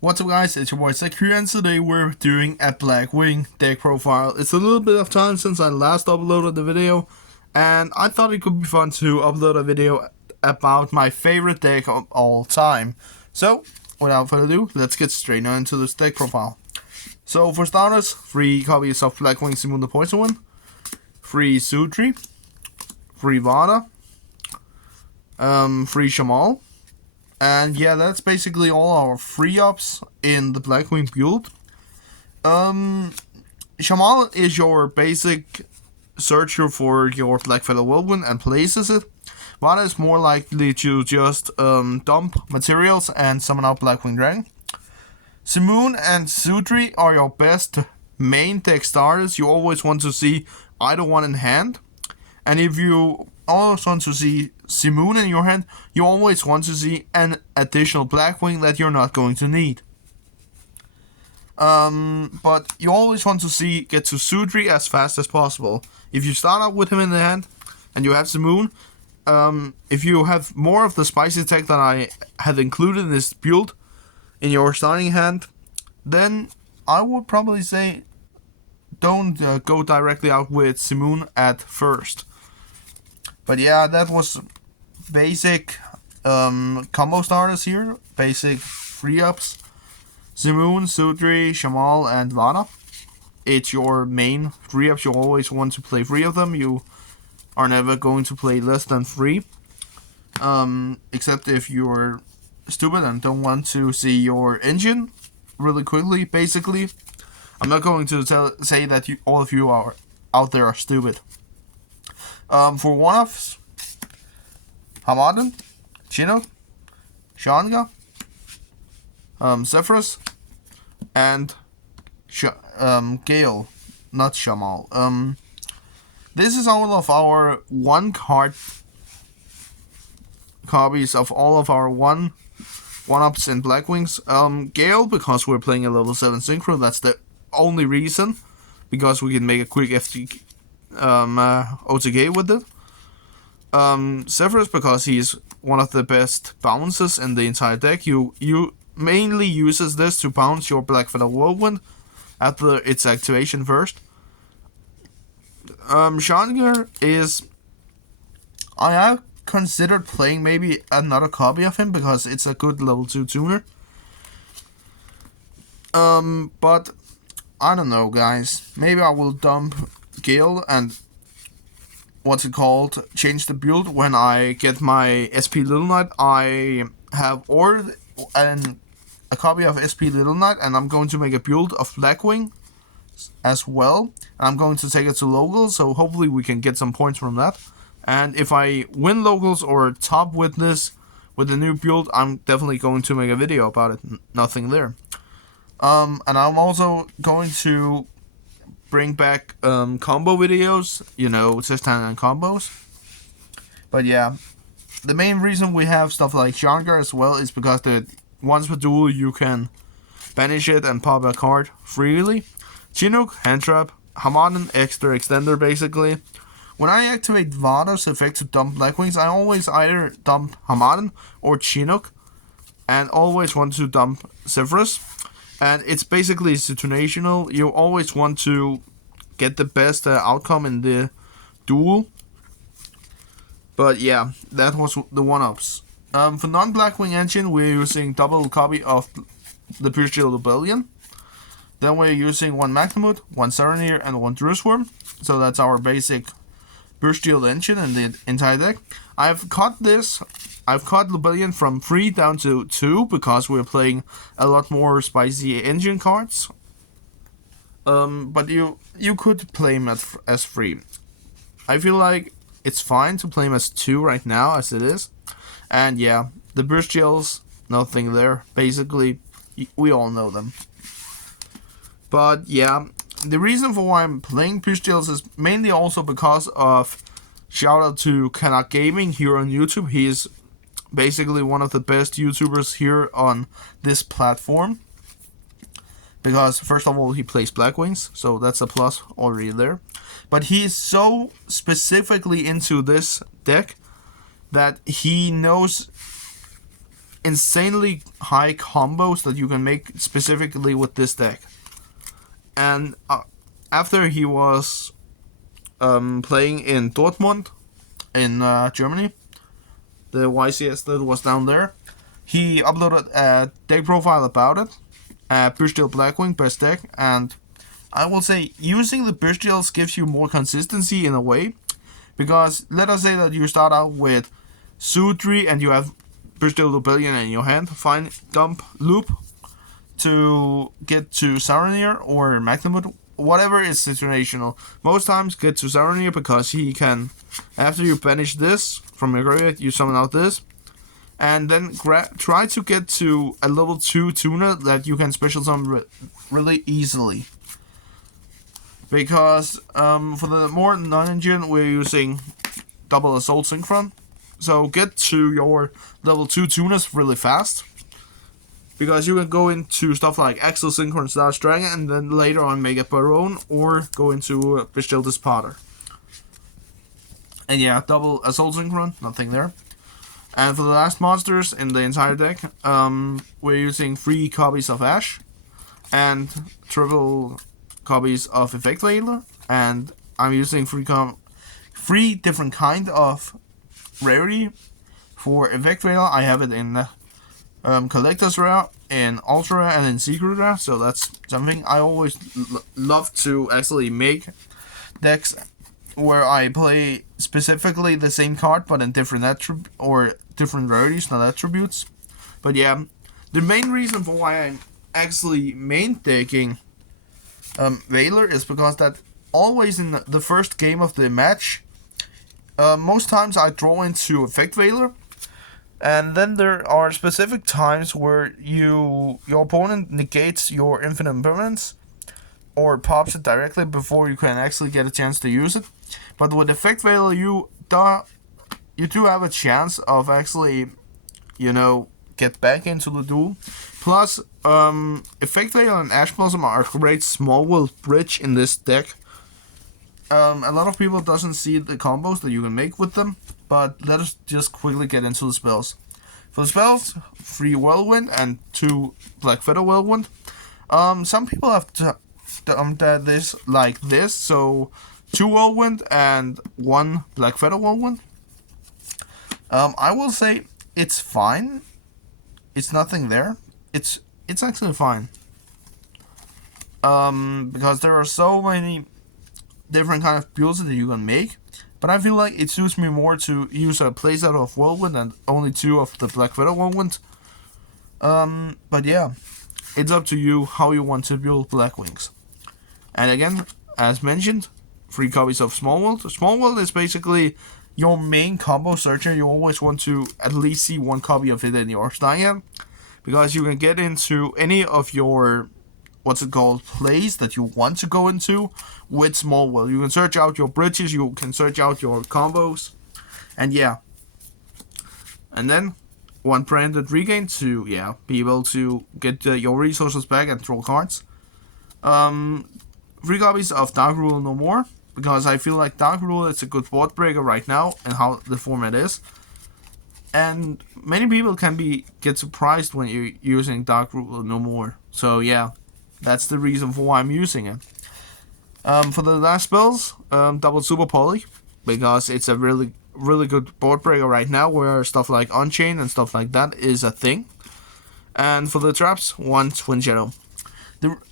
What's up guys, it's your boy Zach here, and today we're doing a Blackwing deck profile. It's a little bit of time since I last uploaded the video, and I thought it could be fun to upload a video about my favorite deck of all time. So, without further ado, let's get straight into this deck profile. So for starters, 3 copies of Blackwing Simoon the Poison One, 3 Sutri, 3 Vada, 3 Shamal. And yeah, that's basically all our free ups in the Blackwing build. Shamal is your basic searcher for your Blackfeather Whirlwind and places it. Vada is more likely to just dump materials and summon out Blackwing Dragon. Simoon and Sutri are your best main deck starters. You always want to see either one in hand. And if you always want to see Simoon in your hand, you always want to see an additional Blackwing that you're not going to need. But you always want to get to Sutri as fast as possible. If you start out with him in the hand and you have Simoon, if you have more of the spicy tech that I have included in this build in your starting hand, then I would probably say don't go directly out with Simoon at first. But yeah, that was basic combo starters here. Basic free ups. Simoon, Sutri, Shamal, and Vada. It's your main free ups. You always want to play 3 of them. You are never going to play less than 3. Except if you're stupid and don't want to see your engine really quickly, basically. I'm not going to say that all of you are out there are stupid. For one-offs, Hamadan, Chinook, Shanga, Zephyrus, and Gale, not Shamal. This is all of our 1-card copies of all of our one-ups in Blackwings. Gale, because we're playing a level 7 Synchro, that's the only reason, because we can make a quick FTK. OTK with it. Zephyrus, because he's one of the best bounces in the entire deck. You mainly uses this to bounce your Blackfeather Whirlwind after its activation first. Shanger is, I have considered playing maybe another copy of him because it's a good level 2 tuner. But I don't know, guys. Maybe I will dump Gale and change the build when I get my SP Little Knight. I have ordered a copy of SP Little Knight, and I'm going to make a build of Blackwing as well. And I'm going to take it to locals, so hopefully we can get some points from that. And if I win locals or top with this with the new build, I'm definitely going to make a video about it. Nothing there. And I'm also going to bring back combo videos, test and combos. But yeah, the main reason we have stuff like Shankar as well is because once per duel you can banish it and pop a card freely. Chinook, hand trap, Hamadan, extra extender basically. When I activate Vada's effect to dump Blackwings, I always either dump Hamadan or Chinook, and always want to dump Zephyrus. And it's basically situational. You always want to get the best outcome in the duel. But yeah, that was the one-ups. For non-Blackwing engine, we're using double copy of the Pure Steel Rebellion. Then we're using 1 Magnamut, 1 Serenir, and 1 Drusworm. So that's our basic Pure Steel engine in the entire deck. I've cut Rebellion from 3 down to 2 because we're playing a lot more spicy engine cards. But you could play him as 3. I feel like it's fine to play him as 2 right now as it is. And yeah, the Pure Steels, nothing there. Basically, we all know them. But yeah, the reason for why I'm playing Pure Steels is mainly also because of shout out to Kanak Gaming here on YouTube. He is basically one of the best YouTubers here on this platform. Because first of all, he plays Blackwings, so that's a plus already there. But he is so specifically into this deck that he knows insanely high combos that you can make specifically with this deck. And after he was playing in Dortmund in Germany, the YCS that was down there, he uploaded a deck profile about it. Bushdale Blackwing, best deck, and I will say using the Bushdales gives you more consistency in a way, because let us say that you start out with Sudri and you have Bushdale Rebellion in your hand, fine, dump Loop to get to Saronir or Magnamut, whatever is situational. Most times get to Saronir because he can, after you banish this from your graveyard, you summon out this, and then try to get to a level 2 tuner that you can special summon really easily. Because for the more non-engine, we're using double Assault Synchron. So get to your level 2 tuners really fast. Because you can go into stuff like Axel Synchron Slash Dragon and then later on make a Baron or go into Bestial Disparter. And yeah, double Assault Synchron, nothing there. And for the last monsters in the entire deck, we're using 3 copies of Ash and triple copies of Effect Veiler, and I'm using 3 different kind of rarity for Effect Veiler. I have it in Collector's Rare, in Ultra Rare, and in Secret Rare, so that's something I always love to actually make decks where I play specifically the same card but in different different rarities, not attributes. But yeah, the main reason for why I'm actually main decking Veiler is because that always in the first game of the match, most times I draw into Effect Veiler, and then there are specific times where your opponent negates your infinite impermanence or pops it directly before you can actually get a chance to use it. But with Effect Veiler, you do have a chance of actually, get back into the duel. Plus, Effect Veiler and Ash Blossom are a great small world bridge in this deck. A lot of people doesn't see the combos that you can make with them, but let us just quickly get into the spells. For the spells, 3 Whirlwind and 2 Black Feather Whirlwind. Some people have done this like this, so 2 Whirlwind and 1 Black Feather Whirlwind. I will say it's fine. It's nothing there. It's actually fine. Because there are so many different kind of builds that you can make. But I feel like it suits me more to use a playset of Whirlwind and only 2 of the Black Feather Whirlwind. But yeah, it's up to you how you want to build Blackwings. And again, as mentioned, 3 copies of Small World. Small World is basically your main combo searcher. You always want to at least see 1 copy of it in your Stein, because you can get into any of your plays that you want to go into with Small World. You can search out your bridges, you can search out your combos, and yeah. And then 1 branded regain to be able to get your resources back and draw cards. 3 copies of Dark Rule No More, because I feel like Dark Rule is a good board breaker right now and how the format is. And many people can get surprised when you're using Dark Rule No More. So yeah, that's the reason for why I'm using it. For the last spells, double Super Poly, because it's a really, really good board breaker right now where stuff like Unchain and stuff like that is a thing. And for the traps, 1 Twin Shadow.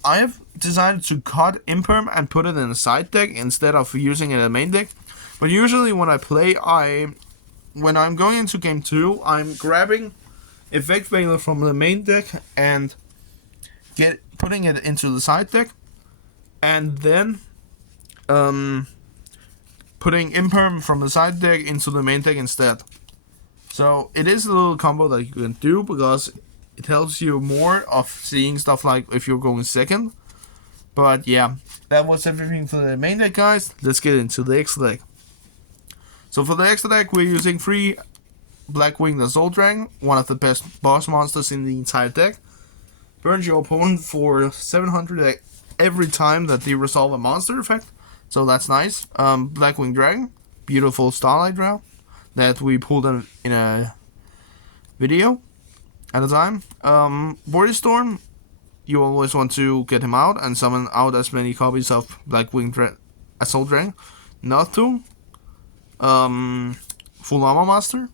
I have decided to cut Imperm and put it in a side deck instead of using it in a main deck. But usually when I play, when I'm going into game 2, I'm grabbing Effect Veiler from the main deck and putting it into the side deck, and then putting Imperm from the side deck into the main deck instead. So it is a little combo that you can do, because it helps you more of seeing stuff like if you're going second. But yeah, that was everything for the main deck, guys. Let's get into the extra deck. So for the extra deck, we're using 3 Blackwing Assault Dragon, one of the best boss monsters in the entire deck. Burns your opponent for 700 every time that they resolve a monster effect, so that's nice. Blackwing Dragon, beautiful Starlight Drow that we pulled in a video. at a time. Body Storm, you always want to get him out and summon out as many copies of Blackwing Assault Dragon. Nothung, Full Armor Master,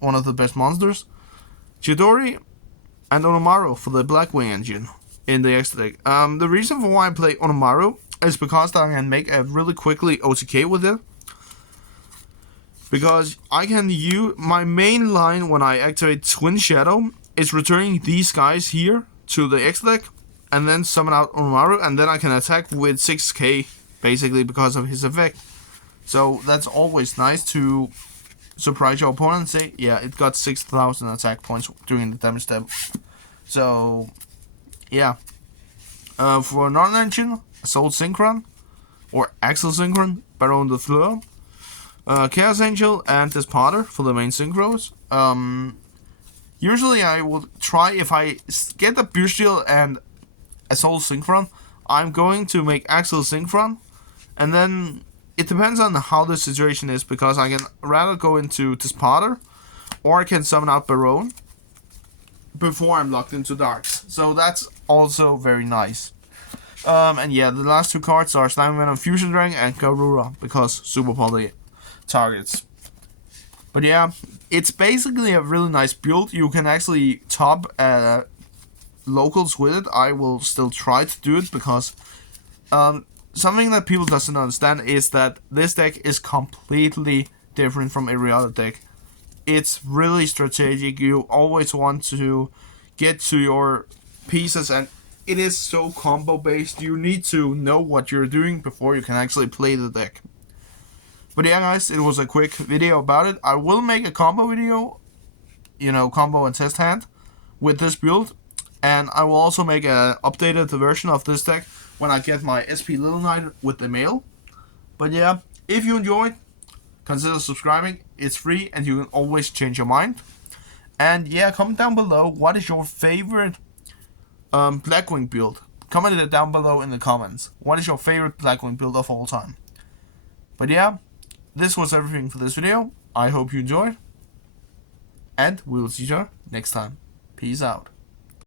one of the best monsters. Chidori and Onomaru for the Blackwing engine in the extra deck. The reason for why I play Onomaru is because I can make a really quickly OTK with it. Because I can use my main line when I activate Twin Shadow is returning these guys here to the X deck and then summon out Onomaru, and then I can attack with 6k basically because of his effect. So that's always nice to surprise your opponent and say, yeah, it got 6,000 attack points during the damage step. So yeah. For non-engine, Assault Synchron or Axel Synchron, Baron de Fleur. Chaos Angel and Despotter for the main synchros. Usually I will try, if I get the Bestial and Assault Synchron, I'm going to make Axel Synchron, and then it depends on how the situation is, because I can rather go into Despotter, or I can summon out Baron before I'm locked into Darks. So that's also very nice. And yeah, the last two cards are Slime Venom Fusion Dragon and Garura, because Super Poly targets. But yeah, it's basically a really nice build. You can actually top locals with it. I will still try to do it because something that people doesn't understand is that this deck is completely different from every other deck. It's really strategic. You always want to get to your pieces, and it is so combo based. You need to know what you're doing before you can actually play the deck. But yeah, guys, it was a quick video about it. I will make a combo video, combo and test hand with this build. And I will also make an updated version of this deck when I get my SP Little Knight with the mail. But yeah, if you enjoyed, consider subscribing. It's free and you can always change your mind. And yeah, comment down below what is your favorite Blackwing build. Comment it down below in the comments. What is your favorite Blackwing build of all time? But yeah, this was everything for this video. I hope you enjoyed. And we will see you next time. Peace out.